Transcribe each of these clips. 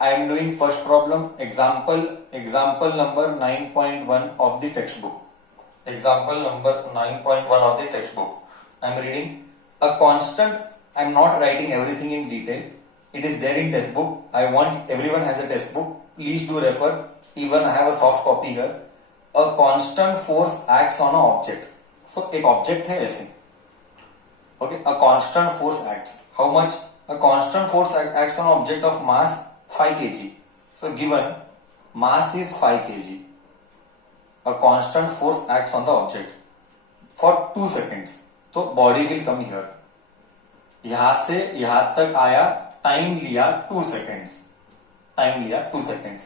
I am doing first problem, example number 9.1 of the textbook. Example number 9.1 of the textbook. I am reading a constant. I am not writing everything in detail. It is there in textbook. I want everyone has a textbook. Please do refer. Even I have a soft copy here. A constant force acts on an object. So एक object है ऐसे. Okay, a constant force acts. How much? A constant force acts on an object of mass 5 kg. So given mass is 5 kg. A constant force acts on the object for 2 seconds. तो body will come here. यहां से यहां तक आया, time लिया 2 seconds. Time लिया 2 seconds.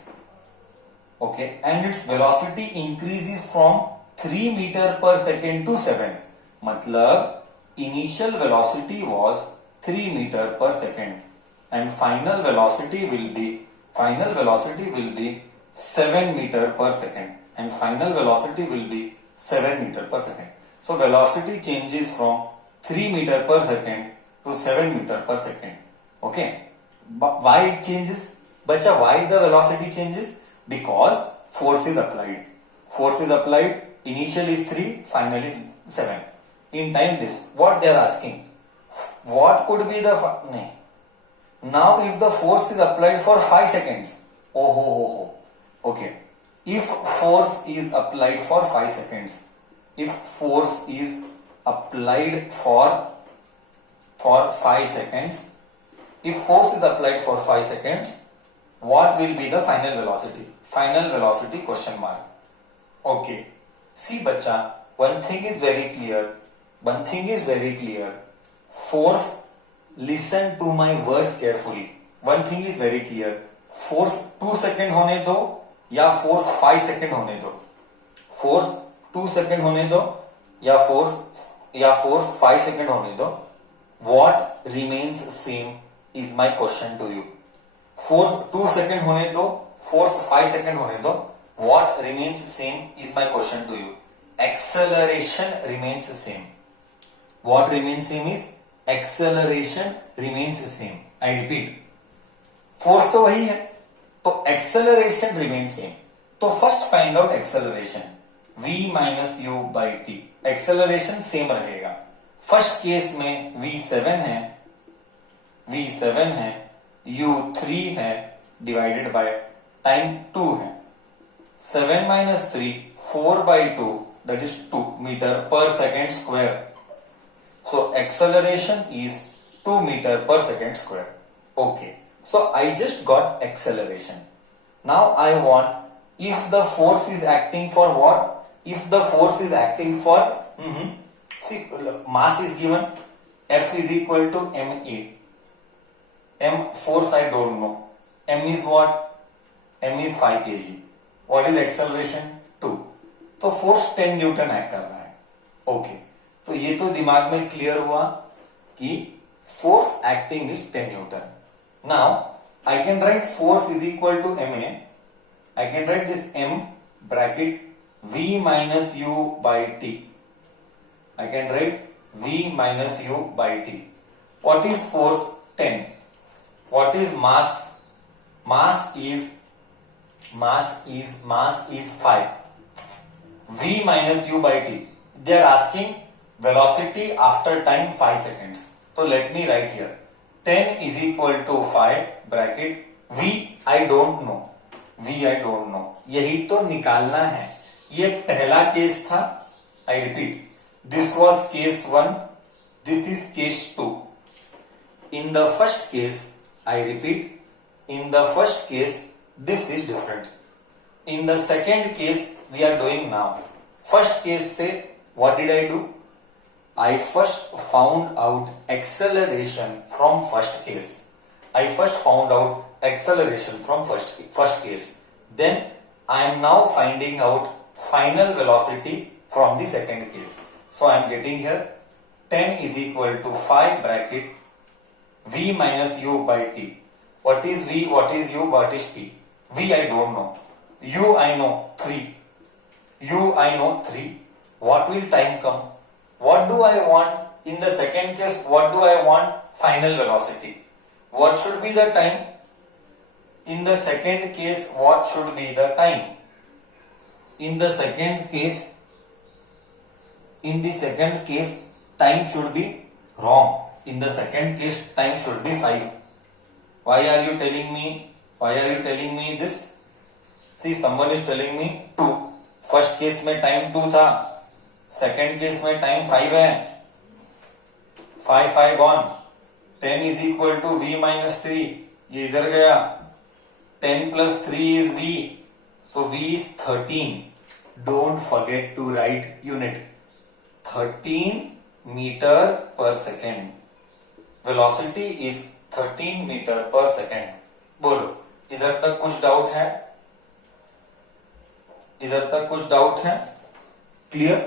Okay, and its velocity increases from 3 meter per second to 7. मतलब initial velocity was 3 meter per second and final velocity will be 7 meter per second and final velocity will be 7 meter per second. So velocity changes from 3 meter per second to 7 meter per second. Okay, why it changes? Bacha, why the velocity changes? Because force is applied. Force is applied. Initial is 3, final is 7. In time this, what they are asking, what could be the now if the force is applied for 5 seconds. Okay, if force is applied for 5 seconds, if force is applied for 5 seconds, if force is applied for 5 seconds, what will be the final velocity? Final velocity question mark. Okay, see bacha, one thing is very clear. Force, listen to my words carefully. One thing is very clear. Force 2 second होने दो या force 5 second होने दो. Force 2 second होने दो या force 5 second होने दो. What remains same is my question to you. Force 2 second होने दो, force 5 second होने दो. What remains same is my question to you. Acceleration remains same. What remains same is acceleration remains same. I repeat. Force तो वही है, तो acceleration remains same. तो first find out acceleration. V minus u by t. Acceleration same रहेगा. First case में v7 है, u3 है, divided by time 2 है. 7 minus 3, 4 by 2, that is 2 meter per second square. So acceleration is 2 meter per second square. Okay, so I just got acceleration. Now I want, if the force is acting for what? If the force is acting for, see, mass is given, F is equal to ma. M force I don't know. M is what? M is 5 kg. What is acceleration? 2. तो force 10 Newton act कर रहा है. Okay, तो ये तो दिमाग में clear हुआ कि force acting is 10 Newton. Now I can write force is equal to ma. I can write this m bracket v minus u by t. I can write v minus u by t. What is force? 10. What is mass? Mass is 5. V minus u by t. They are asking velocity after time 5 seconds. So let me write here. 10 is equal to 5 bracket v I don't know. यही तो निकालना है. ये पहला case था. I repeat. This was case 1. This is case 2. In the first case, I repeat, in the first case, this is different. In the second case, we are doing now. First case say, what did I do? I first found out acceleration from first case. First case. Then I am now finding out final velocity from the second case. So I am getting here 10 is equal to 5 bracket v minus u by t. What is v? What is u? What is t? V I don't know. U I know 3. What will time come? What do I want? In the second case, what do I want? Final velocity. What should be the time? In the second case, what should be the time? In the second case, time should be wrong. In the second case, time should be 5. Why are you telling me this? See, someone is telling me 2. First case में time 2 था, second case में time 5 है. 5 gone. 10 is equal to v minus 3. ये इधर गया. 10 plus 3 is v. So v is 13. Don't forget to write unit. 13 metre per second. Velocity is 13 metre per second. बोलो, इधर तक कुछ डाउट है? क्लियर?